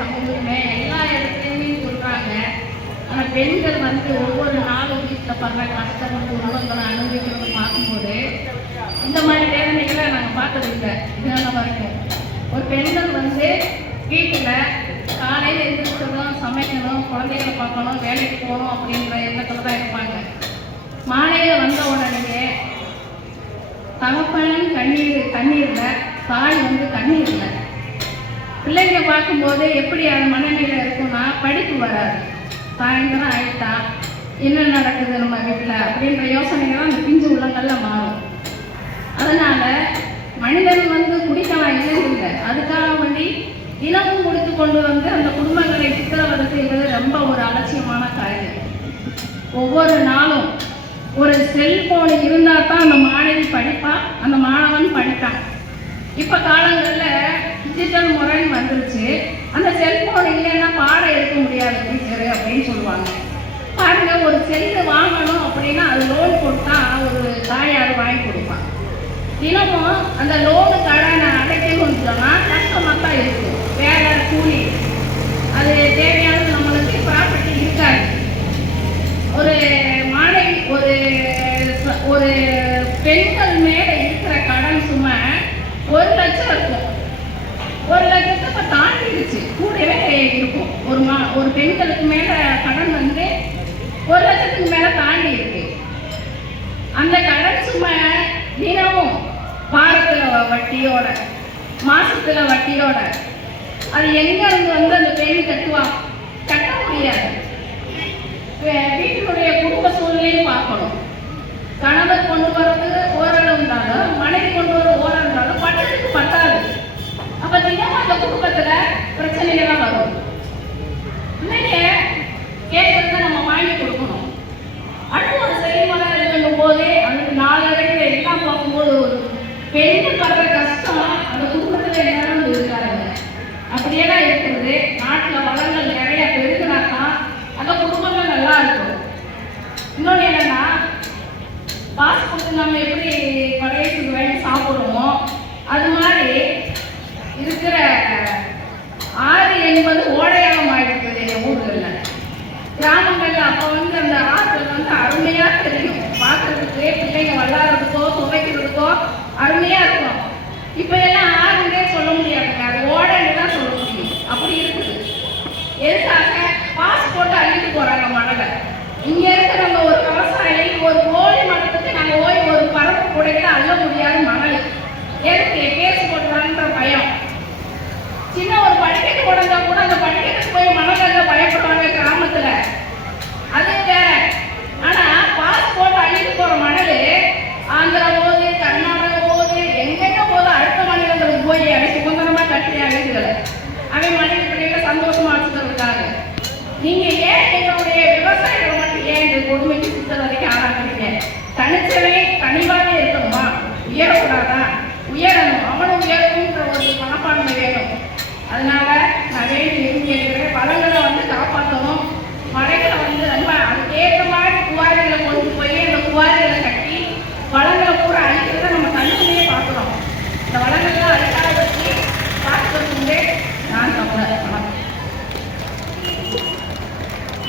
சமூகமே எல்லா இடத்துலையுமே சொல்றாங்க. ஆனா பெண்கள் வந்து ஒவ்வொரு நாளும் வீட்டில் படுற கஷ்டம் குடும்பங்களை அனுபவிக்கிறத பார்க்கும்போது இந்த மாதிரி வேதனைகளை நாங்கள் பார்த்தது இல்லை. இதனால வரைக்கும். ஒரு பெண்கள் வந்து வீட்டில் காலையில் எழுந்திரிச்சதும் சமைக்கணும் குழந்தைகளை பார்க்கணும் வேலைக்கு போகணும் அப்படின்ற எண்ணத்தில் தான் இருப்பாங்க. மாலையில் வந்த உடனே தகப்பன் கண்ணீர் தண்ணீரில் தாய் வந்து தண்ணீரில். பிள்ளைங்க பார்க்கும்போது எப்படி அது மனநிலை இருக்கும்னா படிப்பு வராது. சாயந்தரம் ஆயிட்டா என்ன நடக்குது நம்ம வீட்டில் அப்படின்ற யோசனைகள் அந்த பிஞ்சு உள்ளங்கள்ல மாறும். அதனால் மனிதன் வந்து குடிக்கலாம் இல்லைன்னு இல்லை அதுக்காக வேண்டி தினமும் குடித்து கொண்டு வந்து அந்த குடும்பங்களை சித்திரவதை செய்வது ரொம்ப ஒரு அலட்சியமான காரியம். ஒவ்வொரு நாளும் ஒரு செல்போன் இருந்தால் தான் அந்த மாணவி படிப்பா அந்த மாணவன் படிப்பான். இப்போ காலங்களில் டிஜிட்டல் முறைன்னு வந்துருச்சு. அந்த செல்ஃபோன் இல்லைன்னா பாடம் எடுக்க முடியாது டீச்சரு அப்படின்னு சொல்லுவாங்க. பாருங்க ஒரு செல்லு வாங்கணும் அப்படின்னா அது லோன் கொடுத்தா ஒரு தாயார் வாங்கி கொடுப்பான் தினமும் அந்த லோனு கடனை அடைக்கணும்னு சொன்னால் கஷ்டமாக தான் இருக்கும். வேற கூலி. அது தேவையானது நம்மளுக்கு ப்ராப்பர்ட்டி இருக்காது. ஒரு மாடை ஒரு ஒரு பெண்கள் மேலே இருக்கிற கடன் சுமை ஒரு லட்சம் இருக்கும் ஒரு லட்சத்தை இப்ப தாண்டிடுச்சு கூடவே இருக்கும். ஒரு மா ஒரு பெண்களுக்கு மேல கடன் வந்து ஒரு லட்சத்துக்கு மேல தாண்டி இருக்கு. அந்த கடன் சுமை தினமும் வாரத்தில் வட்டியோட மாசத்துல வட்டியோட அது எங்க இருந்து வந்து அந்த பெண் கட்டுவா கட்ட முடியாது வே- வீட்டினுடைய குடும்ப சூழ்நிலையும் பார்க்கணும் கணவர் கொண்டு வர்றது ஓரளவு இருந்தாலும் மனைவி கொண்டு வர ஓரம் இருந்தாலும் பட்டத்துக்கு பத்தாது அப்ப தினமும் அந்த குடும்பத்துல பிரச்சனைகள் தான் வரும் பிள்ளைங்க கேட்கறத நம்ம வாங்கி கொடுக்கணும் அடுத்து ஒரு செயல்முறை இருக்கும் போதே அதுக்கு நாளடைவில் எல்லாம் பார்க்கும்போது ஒரு பெண்கள் படுற கஷ்டம் அந்த குடும்பத்துல எல்லாரும் இருக்காங்க. அப்படியெல்லாம் இருக்கிறது நாட்டுல வளங்கள் நிறைய பெருகுனாதான் அந்த குடும்பங்கள் நல்லா இருக்கும். இன்னொன்று என்னன்னா பாஸ்போர்ட் நம்ம எப்படி பழையத்துக்கு வாங்கி சாப்பிடுறோமோ அது மாதிரி இருக்கிற ஆறு என்பது ஓடையாக மாறிருக்குது எங்கள் ஊர்களில் கிராமங்கள்ல அப்போ வந்து அந்த ஆறுகள் வந்து அருமையாக தெரியும். பார்க்க பிள்ளைங்க விளாட்றதுக்கோ துவைக்கிறதுக்கோ அருமையாக இருக்கும் இப்போ எல்லாம் ஆறுன்னே சொல்ல முடியாதுங்க அது ஓடைன்னு தான் சொல்ல முடியும் அப்படி இருக்குது எதுக்காக பாஸ்போர்ட் அள்ளிட்டு போறாங்க மணலை இங்க இருக்கிறவங்க ஒரு விவசாயி ஒரு கோழி மட்டத்துக்கு நாங்க போய் ஒரு பரப்பு கூடையில அள்ள முடியாது மணல். எதுக்கு? கேஸ் போட்டுறான்ற பயம். சின்ன ஒரு படிக்கட்டு உடஞ்சா கூட அந்த படிக்கட்டுக்கு போய் மணல்ல பயப்படுவாங்க கிராமத்துல. அது வேற. ஆனா பாஸ்போர்ட் அழிந்து போற மணல் ஆந்திரா போகுது கர்நாடகா போகுது எங்கெங்க போது அடுத்த மாநிலங்களுக்கு போய் அவன் சுதந்திரமா கட்டி வீடுகளை அவன் மனைவி பிள்ளைகளை சந்தோஷமா வச்சுக்கிறதுக்காக. நீங்க ஏன்